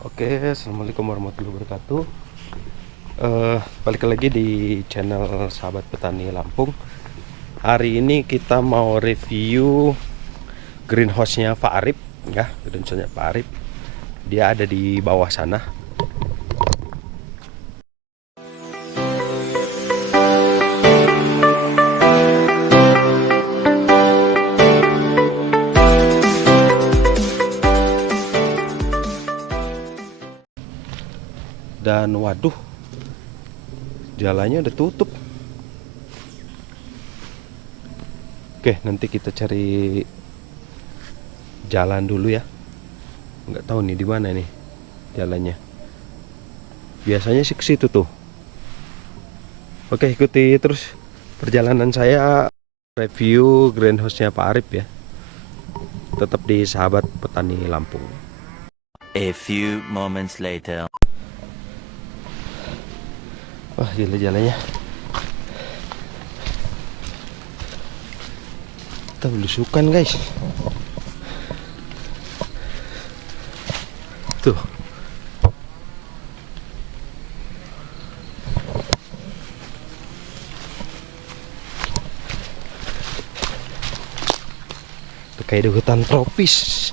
Oke, assalamualaikum warahmatullahi wabarakatuh. Balik lagi di channel Sahabat Petani Lampung. Hari ini kita mau review greenhouse-nya Pak Arif, ya, greenhouse-nya Pak Arif. Dia ada di bawah sana. Dan waduh, jalannya udah tutup. Oke, nanti kita cari jalan dulu ya. Nggak tahu nih di mana nih jalannya. Biasanya sih ke situ tuh. Oke, ikuti terus perjalanan saya review greenhouse-nya Pak Arif ya. Tetap di Sahabat Petani Lampung. A few moments later. Wah, gila jalannya. Kita belusukan guys. Tuh. Tuh kayak di hutan tropis.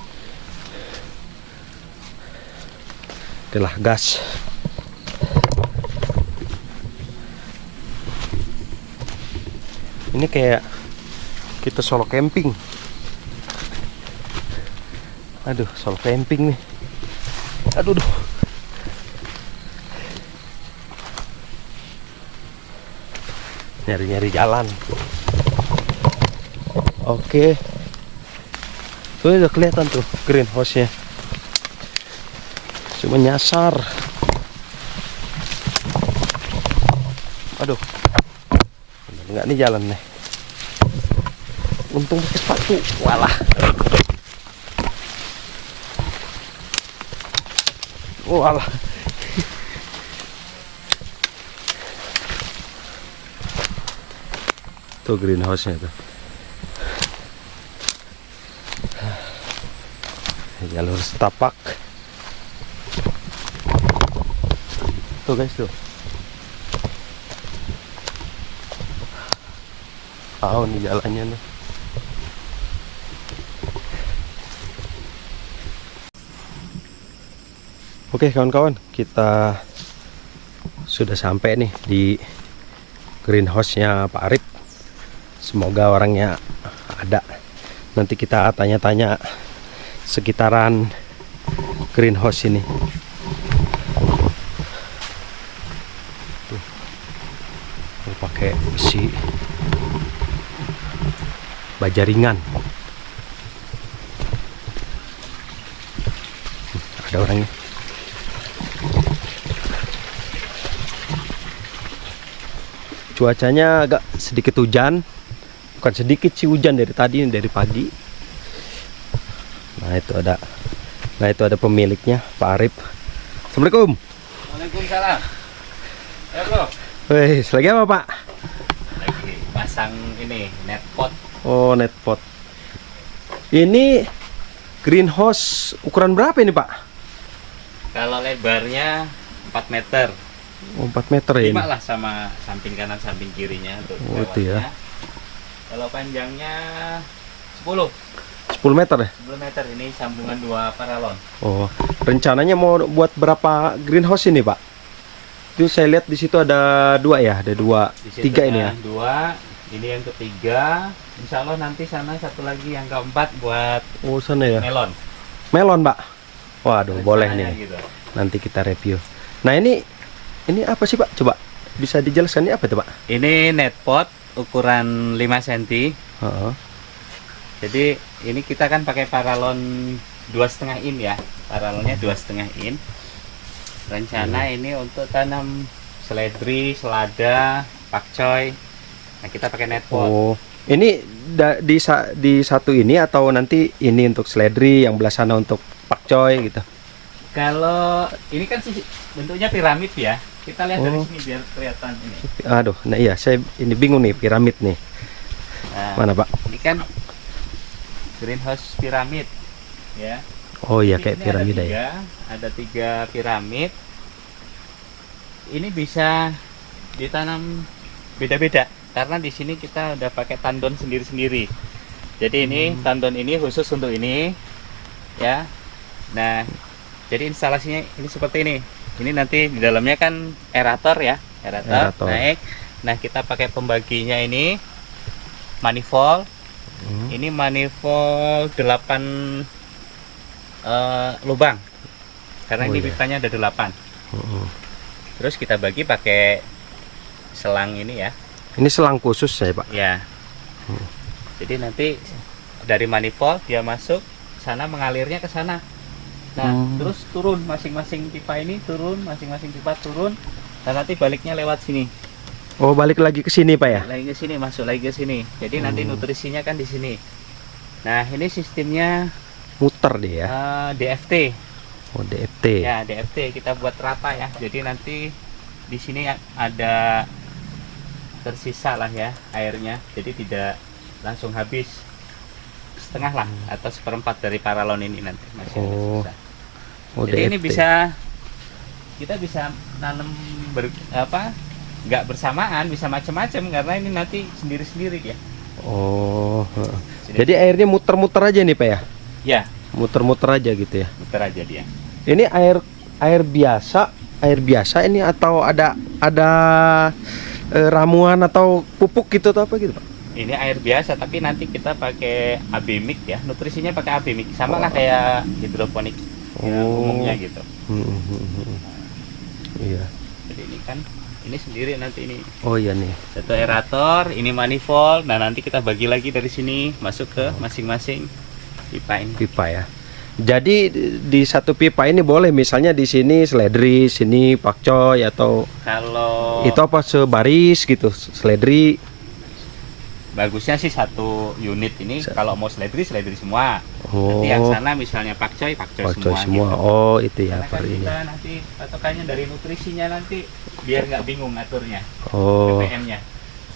Oke lah, gas. Ini kayak kita solo camping. Aduh, solo camping nih. Aduh, duh. Nyari-nyari jalan. Oke. Tuh udah kelihatan tuh greenhouse-nya. Cuma nyasar. Aduh. Enggak nih jalan nih. Untung pakai sepatu. Walah. Walah. Tuh greenhouse-nya tuh. Jalur setapak. Tuh guys tuh. Tahu nih jalannya nih. Oke kawan-kawan, kita sudah sampai nih di greenhouse-nya Pak Arif. Semoga orangnya ada. Nanti kita tanya-tanya sekitaran greenhouse ini. Tuh, pakai besi baja ringan. Ada orangnya. Cuacanya agak sedikit hujan. Bukan sedikit sih, hujan dari tadi, dari pagi. Nah itu ada pemiliknya, Pak Arif. Assalamualaikum. Waalaikumsalam. Ya bro. Wih, lagi apa Pak? Lagi pasang ini net pot. Oh, net pot. Ini greenhouse ukuran berapa ini Pak? Kalau lebarnya 4 meter. Oh, 4 meter ya 5 ini? lah sama samping kanan samping kirinya untuk Oh, itu ya. Kalau panjangnya 10 10 meter ya? 10 meter, ini sambungan 2 paralon. Oh, rencananya mau buat berapa greenhouse ini Pak? Itu saya lihat di situ ada 2 ya, ada 2, Di situ 3 ini ya. 2, ini yang ketiga. Insya Allah nanti sana satu lagi yang keempat buat Oh, sana ya. melon. Melon Pak. Waduh, boleh Rencananya nih. gitu. Nanti kita review. Nah, ini apa sih Pak? Coba bisa dijelaskan ini apa tuh Pak? Ini net pot ukuran 5 cm. Heeh. Jadi ini kita kan pakai paralon 2,5 in ya. Paralonnya 2,5 in. Rencana ini untuk tanam seledri, selada, pakcoy. Nah, kita pakai net pot. Oh, ini di satu ini atau nanti ini untuk seledri, yang belah sana untuk pakcoy gitu? Kalau ini kan sih bentuknya piramid ya. Kita lihat dari sini biar kelihatan ini. Aduh, nah iya, saya ini bingung nih piramid nih. Nah, Mana Pak? ini kan greenhouse piramid, ya. Oh iya, Jadi kayak ini piramida ya. Ada tiga piramid. Ini bisa ditanam beda-beda karena di sini kita udah pakai tandon sendiri-sendiri. Jadi ini tandon ini khusus untuk ini, ya. Nah, jadi instalasinya ini seperti ini. Ini nanti di dalamnya kan aerator ya, aerator naik. Nah, kita pakai pembaginya ini manifold. Ini manifold 8 lubang. Karena ini pipanya ada 8. Terus kita bagi pakai selang ini ya. Ini selang khusus ya Pak? Ya. Jadi nanti dari manifold dia masuk sana, mengalirnya ke sana. Nah, terus turun masing-masing pipa ini turun, masing-masing pipa turun, dan nanti baliknya lewat sini. Oh, balik lagi ke sini Pak ya? Lagi ke sini, masuk lagi ke sini. Jadi nanti nutrisinya kan di sini. Nah, ini sistemnya Muter dia ya? DFT. Oh, DFT. Ya, DFT kita buat rata ya. Jadi nanti di sini ada tersisa lah ya airnya. Jadi tidak langsung habis, setengah lah atau seperempat dari paralon ini nanti masih ada sisa. Jadi ini bisa kita bisa nanam nggak bersamaan, bisa macam-macam karena ini nanti sendiri-sendiri ya. Oh, jadi airnya muter-muter aja nih Pak ya? Ya, muter-muter aja gitu ya? muter aja dia. Ini air biasa ini atau ada ramuan atau pupuk gitu atau apa gitu Pak? Ini air biasa tapi nanti kita pakai AB mix ya, nutrisinya pakai AB mix, sama lah kayak hidroponik ya, umumnya gitu. Iya. Jadi ini kan ini sendiri nanti ini. Oh iya nih. Satu aerator, ini manifold. Nah, nanti kita bagi lagi dari sini masuk ke masing-masing pipa ini. Pipa ya. Jadi di satu pipa ini boleh misalnya di sini seledri, sini pakcoy atau Kalau itu apa sebaris gitu, seledri. bagusnya sih satu unit ini, kalau mau seledri semua. Oh. Nanti yang sana misalnya pakcoy Pakcoy semua. semua. Gitu. Oh, itu ya Karena kan per ini. kita nanti patokannya dari nutrisinya nanti biar nggak bingung ngaturnya. Oh. PPM-nya.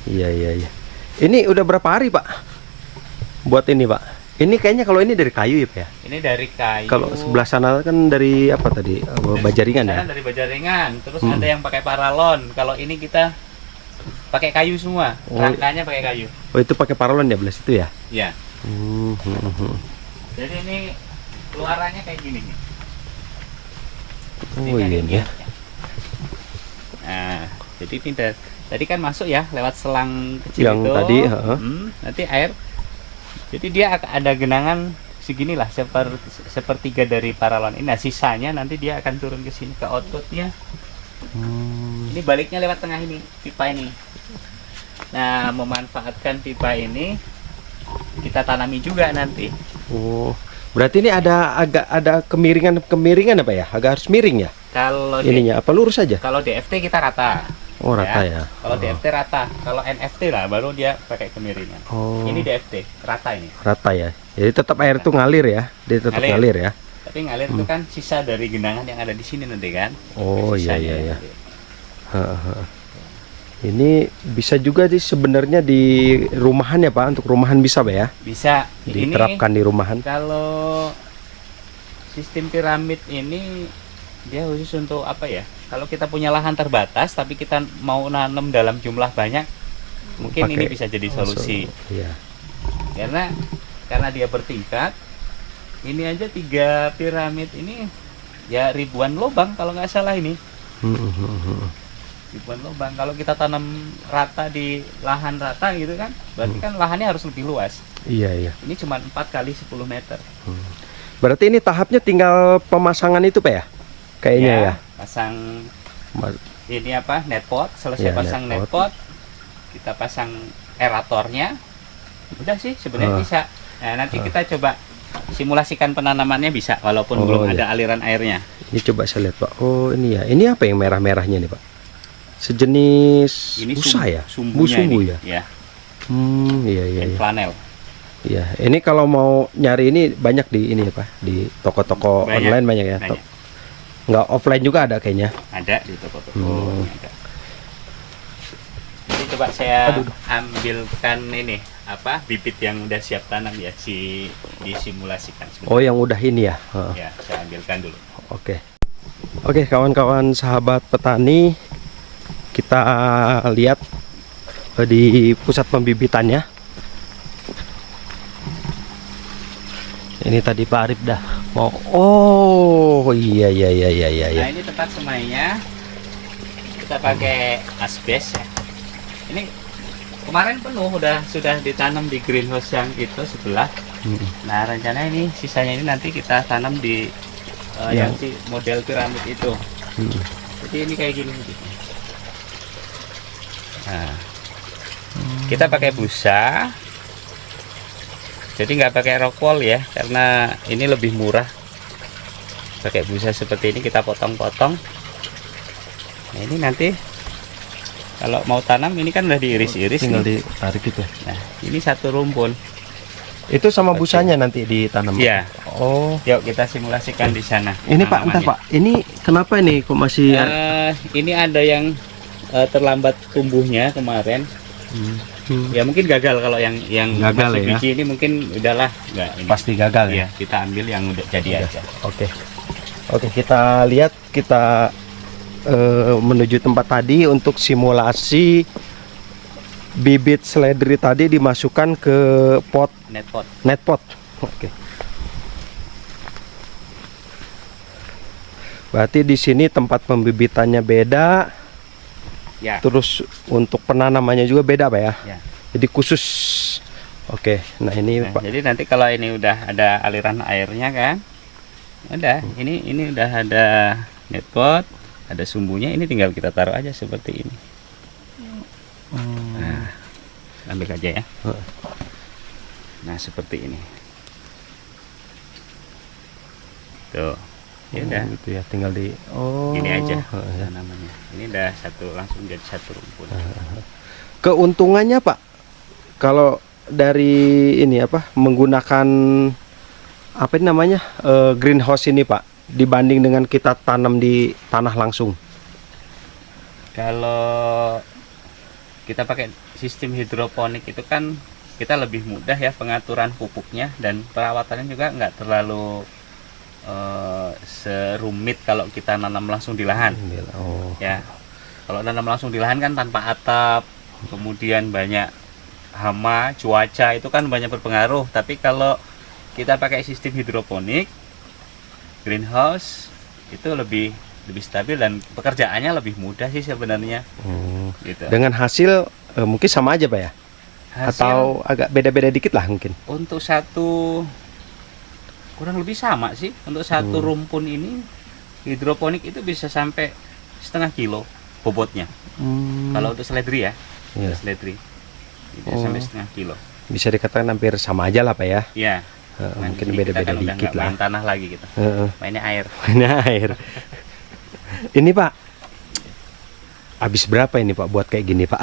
Iya. Ini udah berapa hari, Pak? Buat ini, Pak. Ini kayaknya kalau ini dari kayu ya, Pak ya? Ini dari kayu. Kalau sebelah sana kan dari apa tadi? Bajaringan ya? Dari bajaringan. Terus ada yang pakai paralon. Kalau ini kita pakai kayu semua. Rangkanya pakai kayu. Oh, itu pakai paralon ya belah situ ya? Ya. Jadi ini keluarannya kayak gini nih. Oh iya nih ya. Nah, jadi ini tadi kan masuk ya lewat selang kecil Yang itu. tadi, Nanti air. Jadi dia ada genangan seginilah sepertiga dari paralon ini. Nah, sisanya nanti dia akan turun ke sini ke outputnya. Ini baliknya lewat tengah ini, pipa ini. Nah, memanfaatkan pipa ini kita tanami juga nanti. Oh, berarti ini ada kemiringan apa ya? Agak harus miring ya? Kalau Ininya apa lurus aja? kalau DFT kita rata. Oh, rata ya. Kalau DFT rata, kalau NFT lah baru dia pakai kemiringan. Oh. Ini DFT rata ini. Rata ya. Jadi tetap air itu ngalir ya. Dia tetap ngalir ya. Tapi ngalir itu kan sisa dari genangan yang ada di sini nanti kan. Oh iya Sisanya iya. nanti. Ini bisa juga sih sebenarnya di rumahan ya Pak, untuk rumahan bisa Pak ya? Bisa. Diterapkan di rumahan. Kalau sistem piramid ini dia khusus untuk apa ya? Kalau kita punya lahan terbatas tapi kita mau nanam dalam jumlah banyak, mungkin ini bisa jadi solusi. Iya. Karena dia bertingkat. Ini aja 3 piramid ini ya ribuan lubang kalau nggak salah ini. Ribuan lubang. Kalau kita tanam rata di lahan rata gitu kan, berarti kan lahannya harus lebih luas. Iya. Ini cuma 4 kali 10 meter. Berarti ini tahapnya tinggal pemasangan itu Pak ya? Kayaknya ya. Pasang ini apa? Netpot. Selesai Ya, pasang netpot, kita pasang aeratornya. Udah sih sebenarnya bisa. Nah, nanti kita coba simulasikan penanamannya bisa walaupun belum ada aliran airnya. Ini coba saya lihat Pak. Oh, ini ya. Ini apa yang merah-merahnya nih Pak? Sejenis Ini busa ya? Sumbu ya? Ya. Iya. Flanel. Iya, ini kalau mau nyari ini banyak di ini ya Pak, di toko-toko online banyak ya. Banyak. Nggak offline juga ada kayaknya. Ada di toko-toko. Hmm. Ada. Jadi coba saya Aduh. ambilkan ini apa bibit yang udah siap tanam ya, disimulasikan sebentar. Oh, yang udah ini ya. Heeh. Ya, saya ambilkan dulu. Oke. Oke, kawan-kawan sahabat petani, kita lihat di pusat pembibitannya. Ini tadi Pak Arif dah mau. Oh, iya. Nah, ini tempat semainya. Kita pakai asbes ya. Ini kemarin penuh sudah ditanam di greenhouse yang itu sebelah. Nah, rencana ini sisanya ini nanti kita tanam di yang si model piramid itu. Jadi ini kayak gini. Nah, kita pakai busa. Jadi nggak pakai rock wool ya, karena ini lebih murah. Pakai busa seperti ini kita potong-potong. Nah, ini nanti kalau mau tanam ini kan udah diiris-iris. Tinggal nih. ditarik itu. Nah, ini satu rumpun. Itu sama Oke. busanya nanti ditanam. Iya. Oh. Yuk kita simulasikan di sana. Ini Pak, entar tanamannya. Pak. Ini kenapa ini kok masih Ini ada yang terlambat tumbuhnya kemarin. Ya mungkin gagal kalau yang Gagal masih ya? biji ini mungkin udahlah nggak ini. pasti gagal ya? Iya, kita ambil yang udah jadi aja. Oke. Oke, kita lihat, kita menuju tempat tadi untuk simulasi bibit seledri tadi dimasukkan ke pot Netpot. netpot. Oke. Berarti di sini tempat pembibitannya beda, Ya. terus untuk penanamannya juga beda, Pak ya? Ya. Jadi khusus. Oke. Nah, ini Nah, Pak. jadi nanti kalau ini udah ada aliran airnya kan, udah ini udah ada netpot, ada sumbunya, ini tinggal kita taruh aja seperti ini. Nah, ambil aja ya. Nah, seperti ini. Tuh, ya udah. Gitu ya, tinggal di Ini aja ya. namanya. Ini udah langsung jadi satu rumpun. Keuntungannya Pak, kalau dari ini apa menggunakan apa ini namanya greenhouse ini Pak, dibanding dengan kita tanam di tanah langsung. Kalau kita pakai sistem hidroponik itu kan kita lebih mudah ya pengaturan pupuknya, dan perawatannya juga nggak terlalu serumit kalau kita nanam langsung di lahan. Oh. Ya, kalau nanam langsung di lahan kan tanpa atap, kemudian banyak hama, cuaca itu kan banyak berpengaruh. Tapi kalau kita pakai sistem hidroponik, greenhouse, itu lebih stabil dan pekerjaannya lebih mudah sih sebenarnya. Gitu. Dengan hasil mungkin sama aja Pak ya? Hasil Atau agak beda-beda dikit lah mungkin. untuk satu kurang lebih sama sih. Untuk satu rumpun ini hidroponik itu bisa sampai 1/2 kilo bobotnya. Kalau untuk seledri ya, Iya. seledri itu sampai 1/2 kilo. Bisa dikatakan hampir sama aja lah Pak ya. Ya. Mungkin Kita beda-beda kan udah dikit nggak lah. main tanah lagi gitu. Mainnya air. Ini air. Ini Pak, habis berapa ini Pak buat kayak gini Pak?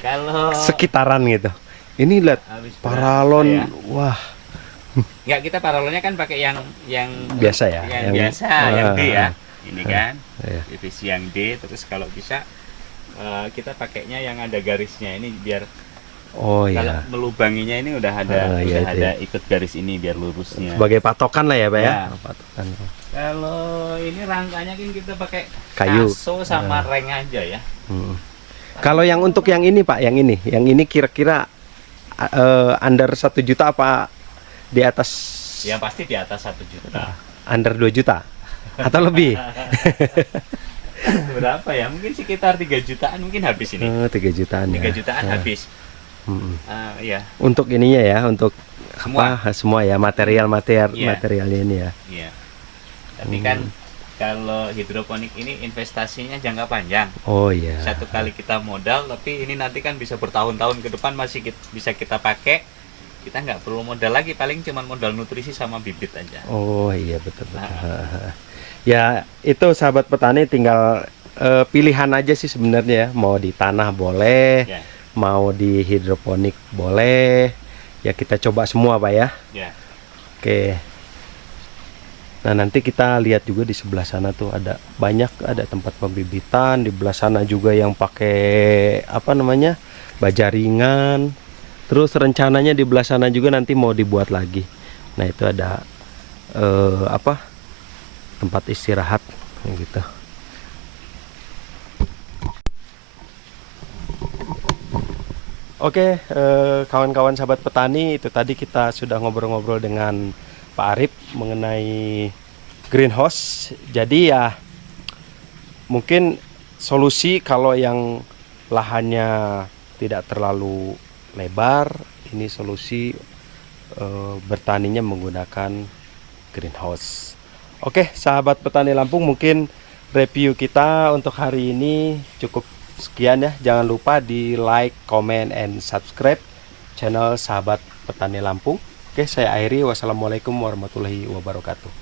Kalau Sekitaran gitu. Ini lihat habis paralon, berapa ya? wah Nggak, kita paralonnya kan pakai yang biasa ya. yang biasa, yang D ya. Ini kan Iya. divisi yang D. Terus kalau bisa kita pakainya yang ada garisnya ini biar Oh kalau ya. melubanginya ini udah ada Iya, udah itu ada ya. ikut garis ini biar lurusnya. Sebagai patokan lah ya Pak ya. Ya. Patokan. Kalau ini rangkanya kan kita pakai Kayu. kaso sama reng aja ya. Kalau yang untuk yang ini Pak, yang ini kira-kira under 1 juta apa di atas Yang pasti di atas 1 juta. under 2 juta atau lebih? Berapa ya? Mungkin sekitar 3 jutaan mungkin habis ini. 3 jutaan 3 ya. jutaan habis. Iya, Untuk ininya ya, untuk Semua. apa? Semua ya, Iya. materialnya ini ya. iya. Tapi kan kalau hidroponik ini investasinya jangka panjang. Oh iya. Satu kali kita modal, tapi ini nanti kan bisa bertahun-tahun ke depan masih bisa kita pakai. Kita nggak perlu modal lagi, paling cuma modal nutrisi sama bibit aja. Oh iya betul. Ya itu sahabat petani tinggal pilihan aja sih sebenarnya ya. Mau di tanah boleh, Ya, mau di hidroponik boleh. Ya kita coba semua Pak ya. ya. Oke. Nah, nanti kita lihat juga di sebelah sana tuh ada banyak, ada tempat pembibitan, di belah sana juga yang pakai apa namanya? Baja ringan. Terus rencananya di belah sana juga nanti mau dibuat lagi. Nah, itu ada apa? Tempat istirahat gitu. Oke, kawan-kawan sahabat petani, itu tadi kita sudah ngobrol-ngobrol dengan Pak Arif mengenai greenhouse. Jadi ya mungkin solusi kalau yang lahannya tidak terlalu lebar, ini solusi bertaninya menggunakan greenhouse. Oke, sahabat petani Lampung, mungkin review kita untuk hari ini cukup sekian ya. Jangan lupa di like, comment, and subscribe channel sahabat petani Lampung. Oke, saya akhiri. Wassalamualaikum warahmatullahi wabarakatuh.